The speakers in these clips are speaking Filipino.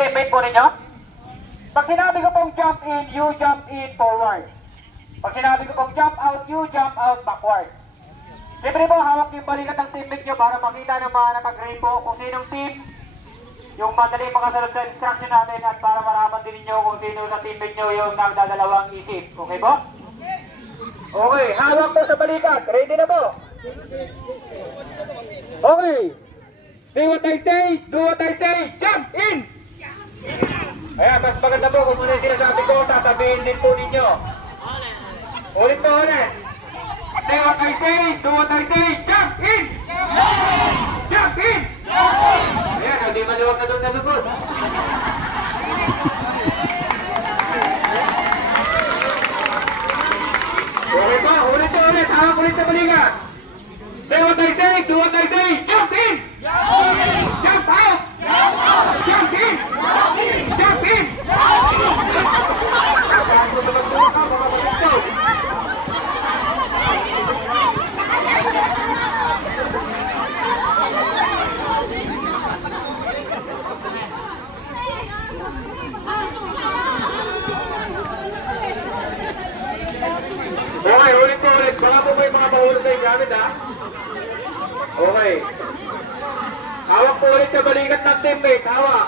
teammate po ninyo? Pag sinabi ko pong jump in, you jump in forward. Pag sinabi ko pong jump out, you jump out backward. Siyempre po, hawak yung balikat ng teammate nyo para makita ng mga naka-grade po kung sinong team yung madali makasunod sa instruction natin at para maraman din ninyo kung sino sa teammate nyo yung nagdadalawang isip. Okay po? Okay, hawak po sa balikat. Ready na po? Okay. Say what I say, do what I say, jump in! Ayan, mas maganda po kung muna yung sinasabi ko, sasabihin din po ninyo. Ulit po ulit. Say what I say, do what I say, jump in! Jump in! Ayan, hindi maluwag na doon sa lugod. Ulit po ulit. Hawak ulit sa balikat. Say what I say, do what I say, jump in! Jump out! Jump in! Jump in! Okay, ulit po ulit. Baka po may mga mahulog na yung gamit, ha? Okay. Hawak po ulit sa balikat ng teammate. Hawak.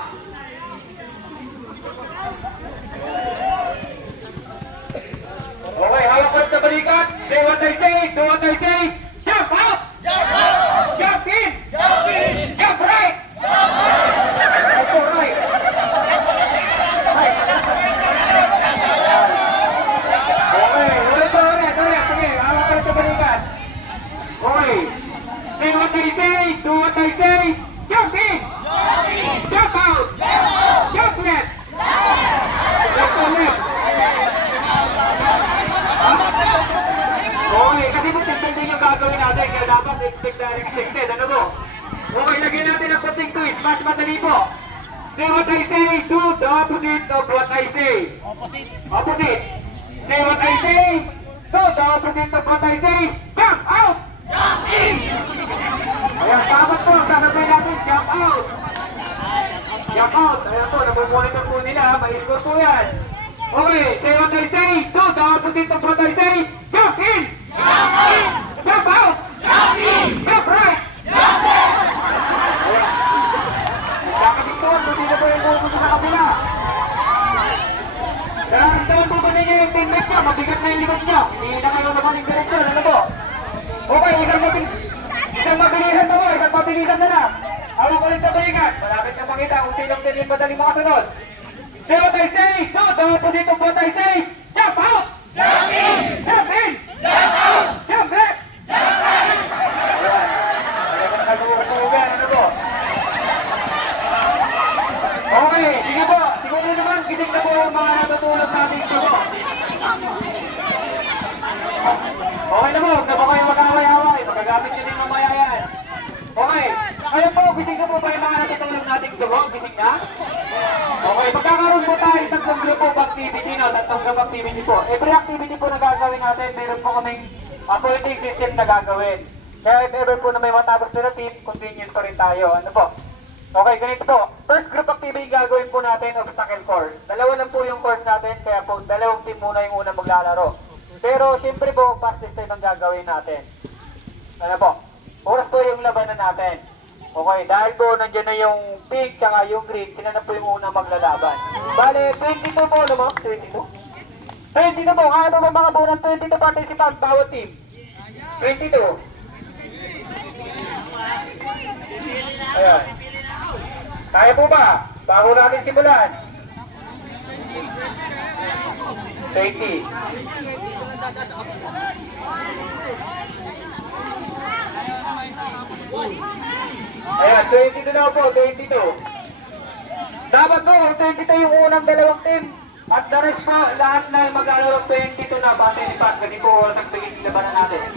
Okay, hawak ulit sa balikat. Say what I say, do what I say. Jump out! Jump out! Jump in! Jump in! Jump right! Jump right! Jump right! Okay, ulit po ulit. Sige, hawak ulit sa balikat. Okay. Say what I say, do what I say. Jump in! Jump out! Jump left! Jump left! Okay, kasi po expected yung gagawin natin, kaya dapat expect na expected. Ano po? Okay, lagyan natin ang puting twist. Mas madali po. Say what I say, do the opposite of what I say. Opposite. Say what I say, do the opposite of what I say. Jump out! Jump in! Ayan, dapat po, sasabihin natin, jump out! Jump out! Ayan po, nabumonitor po nila, ma-score po yan. Okay, say what I say, do the opposite of what I say, jump in! Jump in! Jump out! Jump in! Jump right! Jump left! Ayan. Kakabigtuan, hindi na po yung pupunta sa kabila. Nararamdaman po ba ninyo yung teammate nyo? Mabigat na yung likod nyo. Hindi na kayo naman yung direksyon, ano po? Okay, isang mabilisan na po, isang mabilisan na lang. Hawak ulit sa balikat. Malapit na makita kung sinong din yung madaling makasunod. Say what I say, do the opposite of what I say. Jump out! Jump in! Jump in! Jump out! Jump left! Jump right! Ayan. Ayan na nagugugyan, ano po? Okay, sige po. Siguro naman, gising na po ang mga natutulog natin ito po. Okay na po, huwag na po kayo mag-away-away. Magagamit nyo din mamaya yan. Okay, ngayon po, gising na po ba yung mga natutulog nating dugo? Gising na? Okay, magkakaroon po tayo tatlong group of activity, no? Tatlong group activity po. Every activity po na gagawin natin, meron po kaming pointing system na gagawin. Kaya if ever po na may matapos na team, continuous pa rin tayo. Ano po? Okay, ganito po. First group activity gagawin po natin, obstacle course. Dalawa lang po yung course natin, kaya po dalawang team muna yung unang maglalaro. Pero siyempre po, fast time ang gagawin natin. Ano po? Oras po yung labanan natin. Okay, dahil po nandiyan na yung pink tsaka yung green, sila na po yung unang maglalaban. Bale, 22 po, ano mo? 22? 22 po, kaya naman mga bunang 22 participants bawat team. 22. Ayan. Kaya po ba? Bago natin simulan. 20. Ayan, 22 na po, 22. Dapat po, 22 yung unang dalawang team. At the rest po, lahat na maglalaro 22 na base ni Pat. Kasi po, oras ang bigay labanan natin.